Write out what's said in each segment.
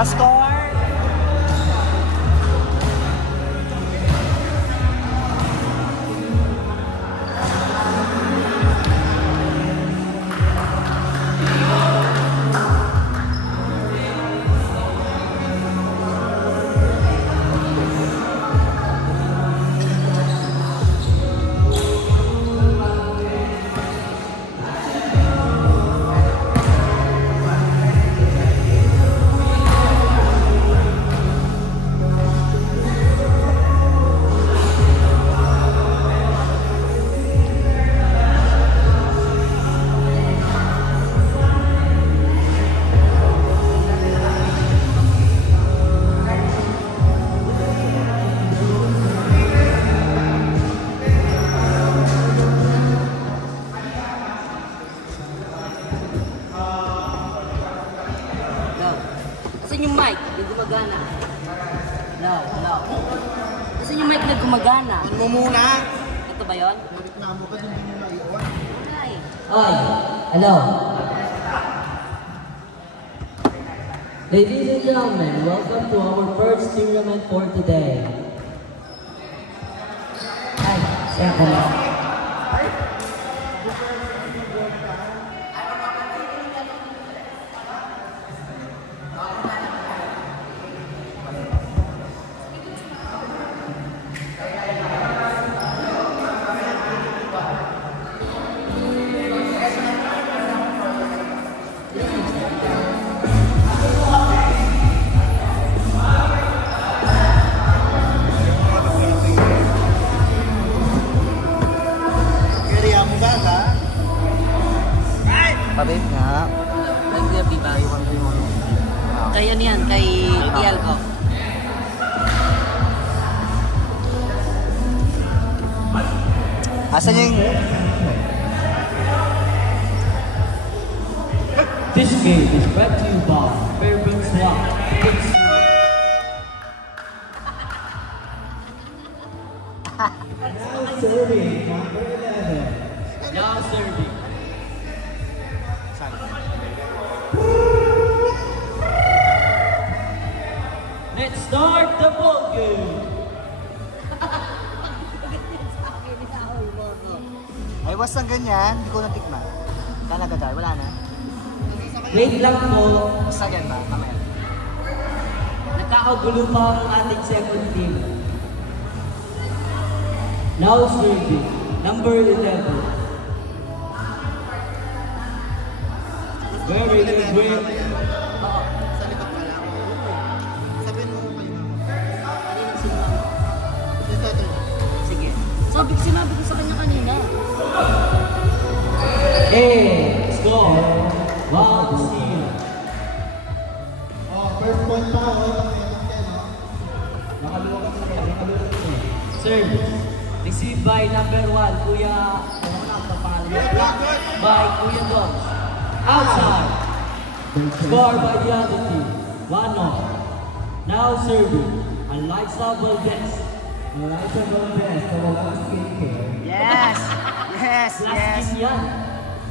Pastor! Asan yung mic? Hindi gumagana. No. Asan yung mic na gumagana? On mo muna. Ito ba yun? Reklamo ka, hindi mo na-i-on. Ay. Hi, hello. Ladies and gentlemen, welcome to our first tournament for today. Hi, hello. Pabit nga. Nag-derby ba? Kay ano yan? Kay TL ko. Asan yung... This game is brought to you by Fairbanks Rock. Now serving, number 11. Now serving. Let's start the ball game. Ay, was ng ganyan, hindi ko natikman. Talaga dahil, wala na. Wait lang po. Basta yan ba? Kamaya. Nagkakagulo pa ang ating second team. Now serving, number 11. Very good. Sa likod ka lang. Sabihin mo kayo mama. Sige. Sinabi ko sa kanya kanina. Hey, score. Wow, steal. First point pa ako. Service. Received by number 1, Kuya. By Kuya Dog. Outside. Score by the other team. 1-0. Now serving. A lifestyle guest. A lifestyle guest. Yes! Yes! Last Yes! team yan.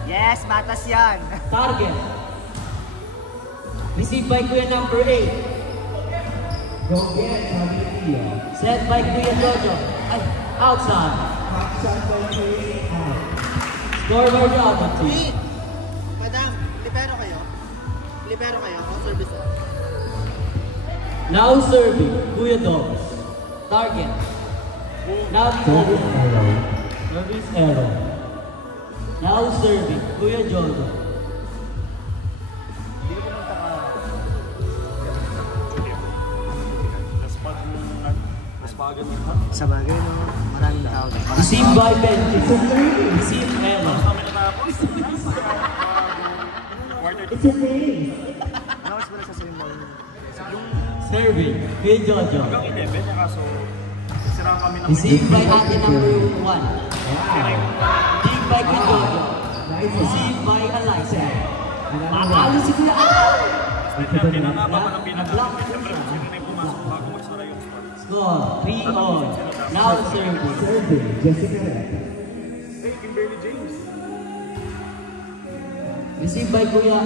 Yes! Matas yan! Target. Received by Kuya number 8. Set by Kuya Jojo. Ay, outside. Score by the other team. Madam, libero kayo? Libero kayo? O service na? Now serving, Kuya Dogs. Target. Now serving arrow. Service arrow. Now serving, Kuya Jojo. Sa bagay, no? Maraming tao. Received by Benji. Received arrow. It's a face. Nakas mo na sasabihin mo yun. Serving, Kuya Jojo. Hanggang 11 niya kaso sira kami ng Received by ate number 1. Received by Kuya Jojo. Received by Eliza. Makakalo si Kuya. pinangaba pa ng pinaglock. Siyempre, sino na yung pumasok bago magsara yung spot. Score, 3-all. Now serving. Jessica. Hey, Kimberly James. Received by Kuya.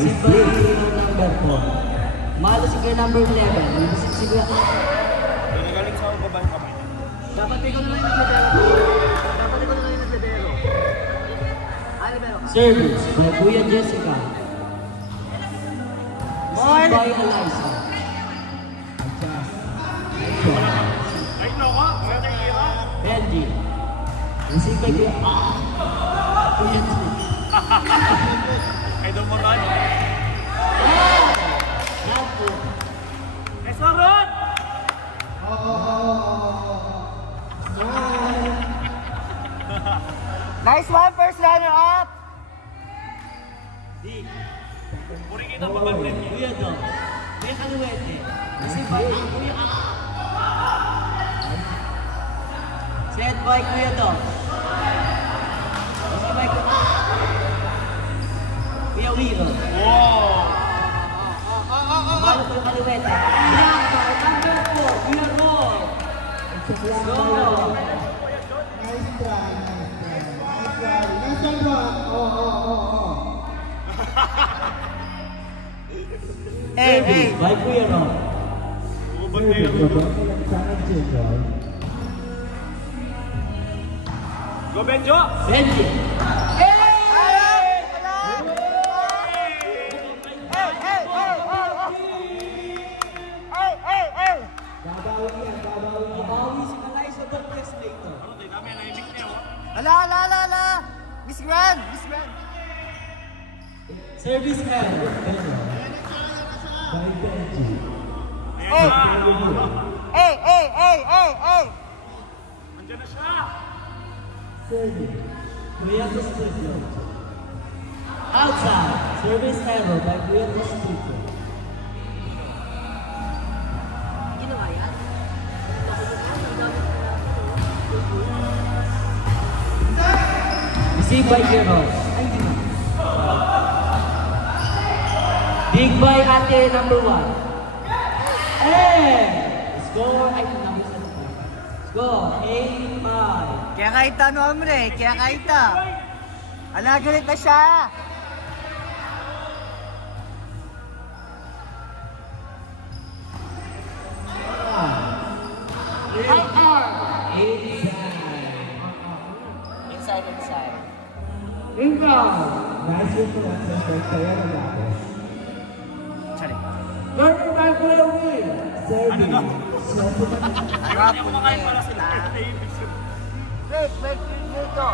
Receive by number 4. Malo si Kuya number 11. Receive si Kuya. Nagaling sa baba yung kamay. Dapat ikaw na lang yung nagbebero. Dapat ikaw na lang yung nagbebero. Libero ka. Service by Kuya Jessica. Receive by Eliza. Ay, loko! Wala na yung ira. Benji. Receive by Kuya. Kuya Smith. Kay Domoran. Napo. Ay, Saron! Nice one, first runner up! Di. Puri kita pabaglan niya. Kuya Dom. May kaluwete. Receive by Kuya. Set by Kuya Dom. Receive by Kuya Wiro. Wow! Malo po yung kaluwete. Number 4. Kuya Roy. Go. Nice try, nice try. Nice one, Rob. Service by Kuya Roy. Ubag na yun. Go, Benjo! Benji. Babawi si Eliza Valdez later. Ano tayo namin? Nahimik niya, oh. Ala! Miss Grand! Service hand. By Benji. Ayan na. Hey! Andiyan na siya. Service. Kuya Distrito. Outside. Service error by Kuya Distrito. Ginawa yan? Receive by Giros. Big by Ate number 1. And score ay number 7. Score 8-5. Kaya kaita no, hombre. Kaya kaita. Ala, galit na siya. Inside. Inbound. Nice yung pronunciation, kaya naglakas. Sorry. Learning by Kuya Will. Service. Harap Hindi ako po makain para sila. Wait, dito.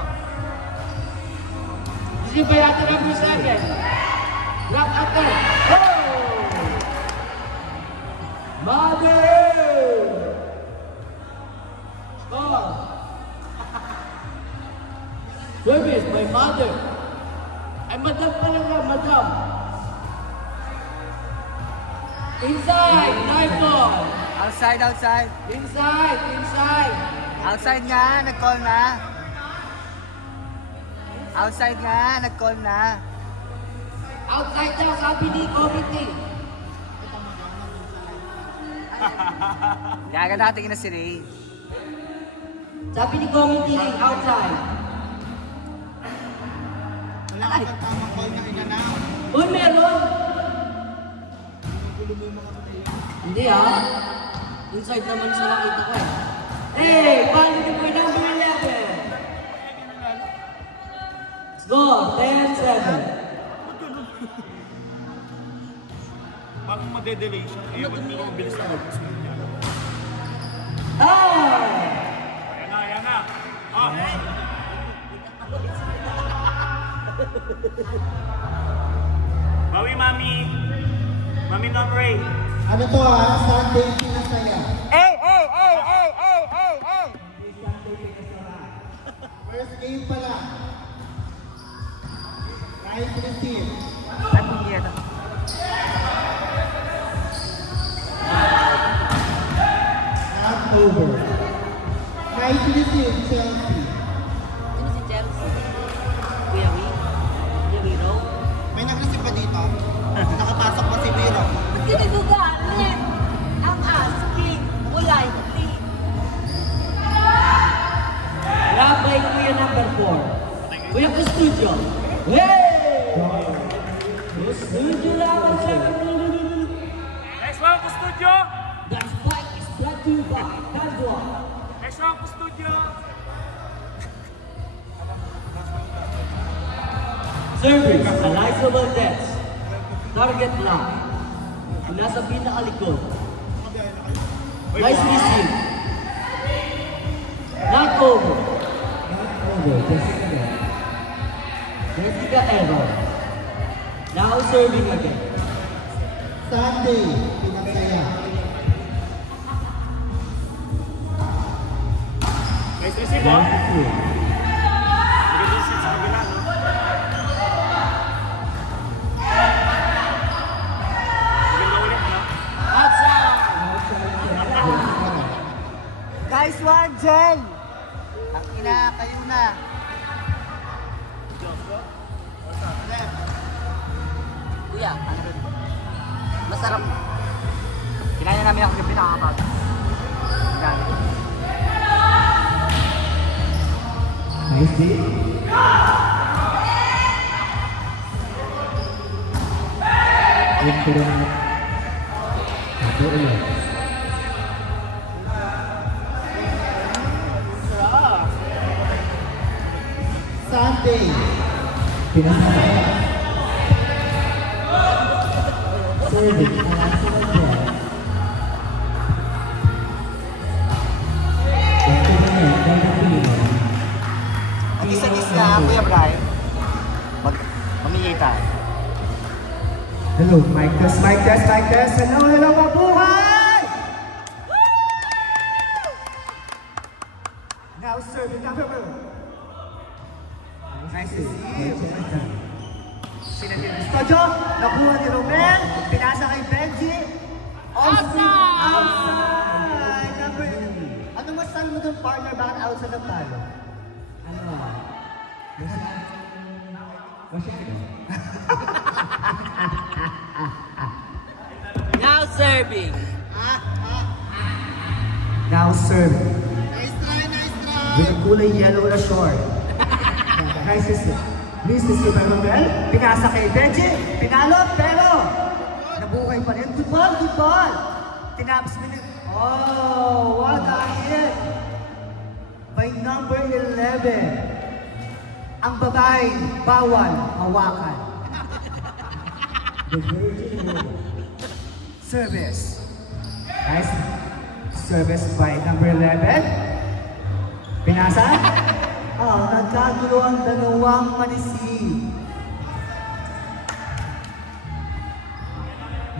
Receive by Ate number 7. Block attack. Go! Mother! Score. Service by Mother. Ay, madam pa lang nga, madam. Inside, knife ball. Outside. Inside. Outside nga, nag-call na. Outside daw, sabi ni committee. Kaya natin na si Ray. Sabi ni committee, outside. Wala ka pang tamang call na inanaw. Uy, meron. Hindi ah. Inside naman sa nakita ko eh. Hey, paano din po yung number 11? Score, 10-7. Bakit madedelay siya? Eh, ba't meron bilis na mag-mas niya? Ayan na. Ah! Bawi, Mami. Mami number 8. Ano to Sunday pinasaya. Hey! Hindi Sunday pinasara. First game pa lang. Right receive. Ano yan? Not over. Right receive, Chelsea. Sino si Chelsea? Kuya Wee? Kuya Wiro? May nag-receive ba dito? Nakapasok pa si Biro. Ba't ka naguga? Lip! Ang as, clean, ulay, clean. Grab by Kuya number 4. Kuya Custudio. Hey! Yes. Studio lang, sir. Next one po studio. That spike is brought to you by Caldwell. Next one po studio. Service, Eliza Valdez. Target lock. Nasa pinakalikod. Nice receive. Knock over. Jessica error. Now serving again. Sunday, pinagsaya. Nice receive po. Maganda receive sa kabila, no? Maganda ulit, no? Guys, one, Jen! Takina, kayo na. Kuya, masarap. Kinain namin ang gabi nakakapag. Nice deal. Yung tulong. Ito ulit. Sunday, Pinasaya. Serving, Eliza Valdez. Mag-isa-gis na, Kuya Brian. Mamigay tayo. hello, mic test, mic test, mic test. Hello, hello, mabuhay! Now serving number 1. Nice to see you. Sinatid ng studio, nakuha ni Romel, pinasa kay Benji. Outside! Number 3. Ano masasabi mo dun, partner? Bakit outside ang talo? Ano? Masyado. Now serving. Now serving. Nice try, nice try! With a kulay yellow na short. Nice to see. Miss Super Romel, pinasa kay Benji, pinalo, pero nabuhay pa rin. Good ball, good ball! Tinaps mo rin. Oh, what a hit! By number 11. Ang babae, bawal hawakan. The Virgin River. Service. Nice. Service by number 11. Pinasa. Oh, nagkagulo ang dalawang manisi.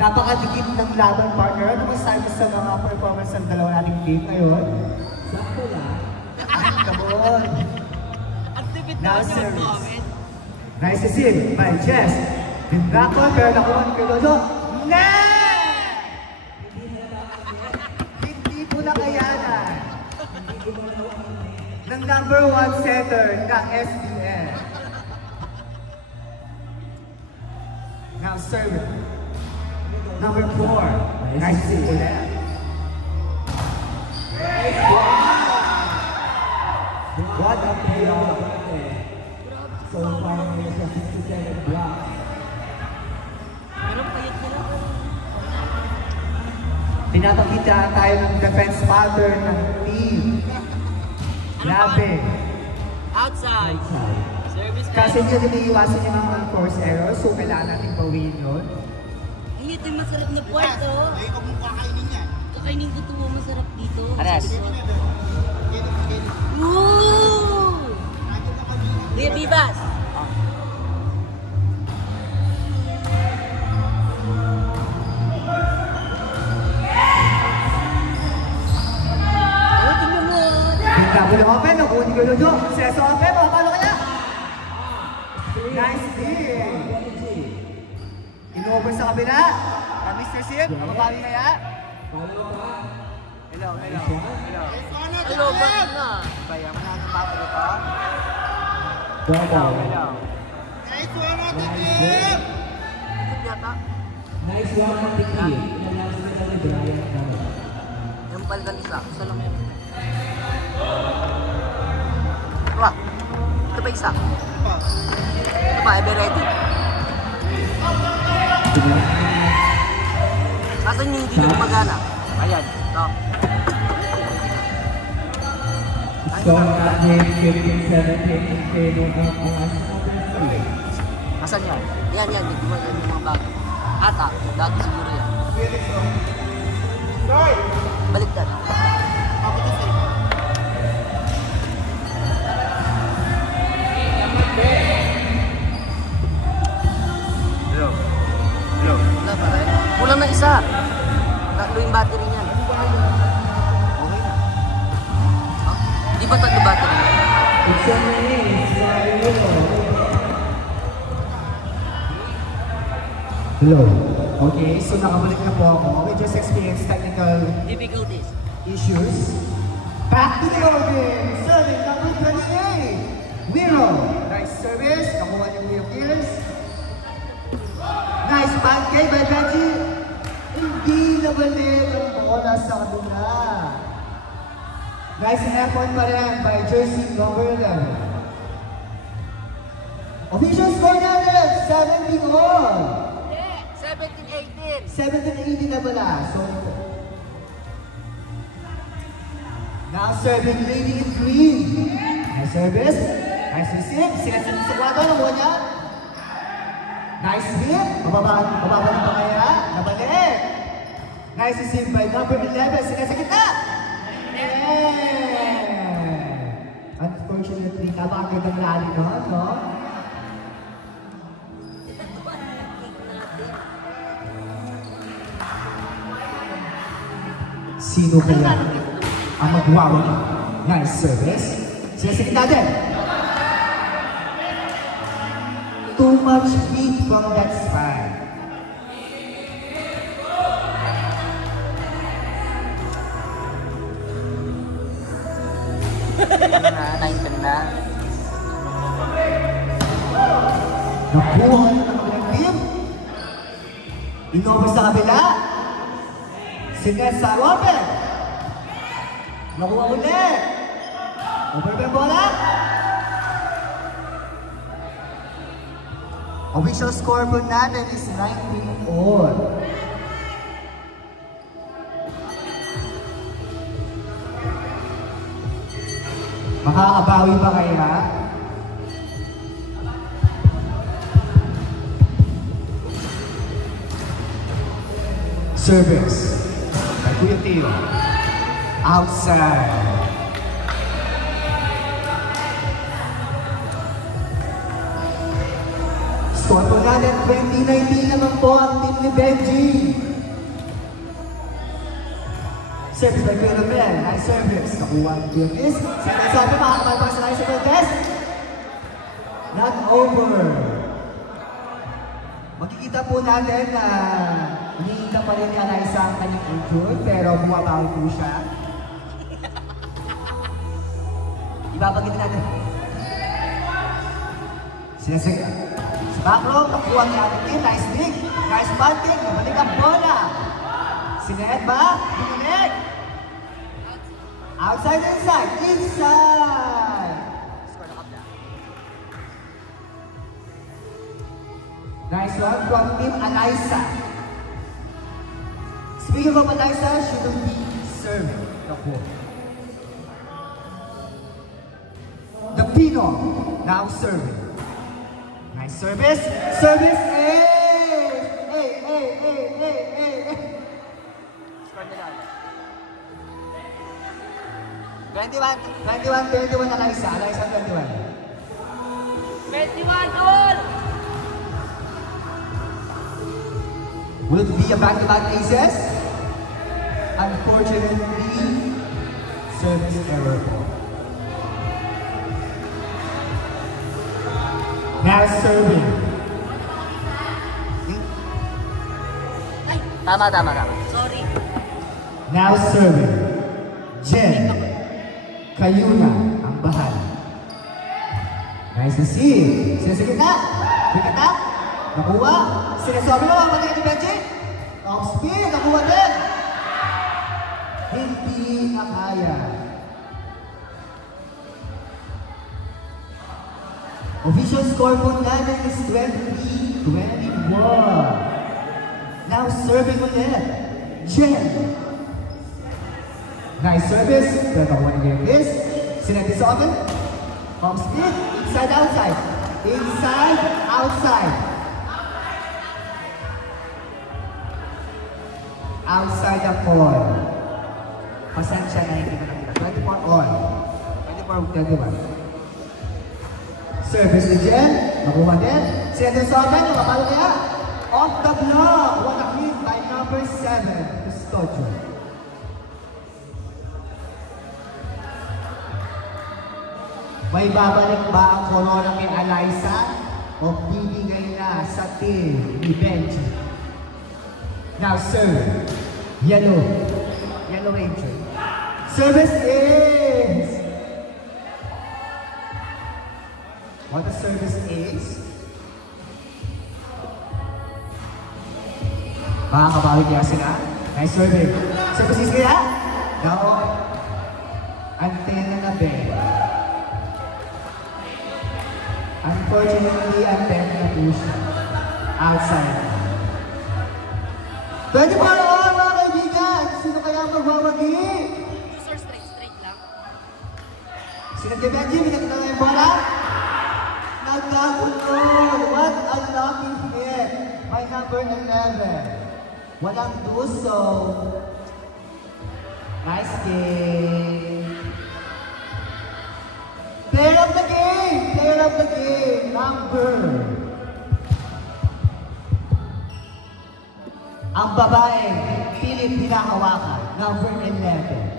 Napakadikit ng laban, partner. Ano masasabi mo sa mga performance ng dalawa nating team ngayon? Sakto lang. Come on. Activate Now na service. comment. Nice to see by Jess. Dinrakon, pero nakuha kay Dodo. Net! Hindi po nakayanan ng number 1 setter ng SBL. Now serving. Number 4. Nice to see ulit. What a playoff. So far, may sa 67 blocks. Pero payat nila. Pinapakita tayo ng defense pattern ng team. Grabe. Outside. Service Kasi hindi natin iiwasan yung mga unforced errors, so kailangan natin bawiin yun. Hindi ito yung masarap na part, oh. Ay, huwag mong kakainin yan. Kakainin ko ito, masarap dito. Anas. Woo! Kuya Bibas. Oh, tingnan mo. Yung double open, nakuha ni Golojo. Seso open, paano kaya? Nice deal. In-over sa kabila. Mr. Sim, mababawi kaya? Hello, hello. Hello. Hello, bakit na? Bayan mo na ang papalo pa. Double. Nice one, Nice Yata. Nice one from the key. Inanasa nila ni Brian Carroll. Yung paldan isa lang yun. Diba? Ito pa isa. Ito pa, ever ready. Asan yung hindi na gumagana? Ayan. Ito. Score natin 15-17 favor ng mga Sabres. Asan yan? Yan, hindi gumagana yung mga bago. Ata, dati siguro yan. Baliktad. Hello. Hello. Wala pa rin. Kulang na isa. Tatlo yung battery niyan. Okay na. Huh? Di ba tatlo battery niyan? It's a Hello. Okay, so nakabalik na po ako. We just experienced technical Difficulties. issues. Back to the order. Serving number 28. Wiro. Nice service. Nakuha niyo yung kills. Nice pancake by Benji. Hindi nabalik ang bola sa kabila. Nice effort pa rin by jersey number 11. Official score natin, 17 all. 17-18. 17-18 na pala. So, now serving lady in green. Nice service. Nice receive. Sinasabi sa kwarto. Nakuha niya. Nice hit. Mababa na ba kaya? Nabalik. Nice receive by number 11. Sinasakit na. Unfortunately, napakagandang rally noon, no? Sino kaya ang magwawala? Nice service. Sinasakit natin. Too much heat from that spine. Naintan na. Nakuha na ng kabilang team. Inover sa kabila. Sinesa Robert. Nakuha ulit. Over ba yung bola? Official score po natin is 19-all. Makakabawi ba kaya? Service. By Kuya Teo. Outside. Score po natin 2019 naman po ang team ni Benji. Service by Kuya Romel. Nice service. Nakuha ni Kuya Miss. Sabi makakabal pa sa nice contest. Not over. Makikita po natin na hinihinta pa rin ni Alaysa ang kanyang injured, pero bumabawi po siya. Ibabagitin natin. Sinasig. Sa back row, nakuha ni Atin. Nice dig. Nice bunting. Nabalik ang bola. Sinet ba? Binulit. Outside, inside. Inside. Nice one from Team Alaysa. Speaking of Alaysa, shouldn't be serving the ball. The Pino now serving. Nice service. Service. Hey! Score nila. 21 Alaysa. Alaysa 21. 21 all! Will it be a back-to-back aces? Unfortunately, service error. Now serving. Ay, tama. Sorry. Now serving. Jen. Kayuna ang bahala. Nice to see. Sinasagit na. Bigit na. Nakuha. Sinasabi mo ang mga ni Benji. Top speed. Nakuha din. Hindi na kaya. Official score po natin is 23-21. Now serving ulit. Jen. Nice service. Pero one here is. Sinend this open. Palm speed. Inside, outside. Inside, outside. Outside the four. Pasensya na hindi mo nakita. 24 on. 24-21. Service ni Jen. Nakuha din. Sinend this open. Nakapalo kaya. Off the block. What a hit by number 7. Custodio. May babalik ba ang corona kay Alyssa? O bibigay na sa team ni Benji? Now serve. Yellow. Yellow Angel. Service is... What the service is? Makakabawi kaya sila? Nice serving. Service is kaya? No. Antena na Ben. Unfortunately, antena na push. Outside. 24 on mga kaibigan! Sino kaya ang magwawagi? Sir, straight lang. Sino kay Benji? Binagin na yung bola? Nagkapunod! What a lucky hit by number 11. Walang duso. Nice game. Player of the game! Player of the game! Number. Ang babae, Philip hinahawakan. Number 11.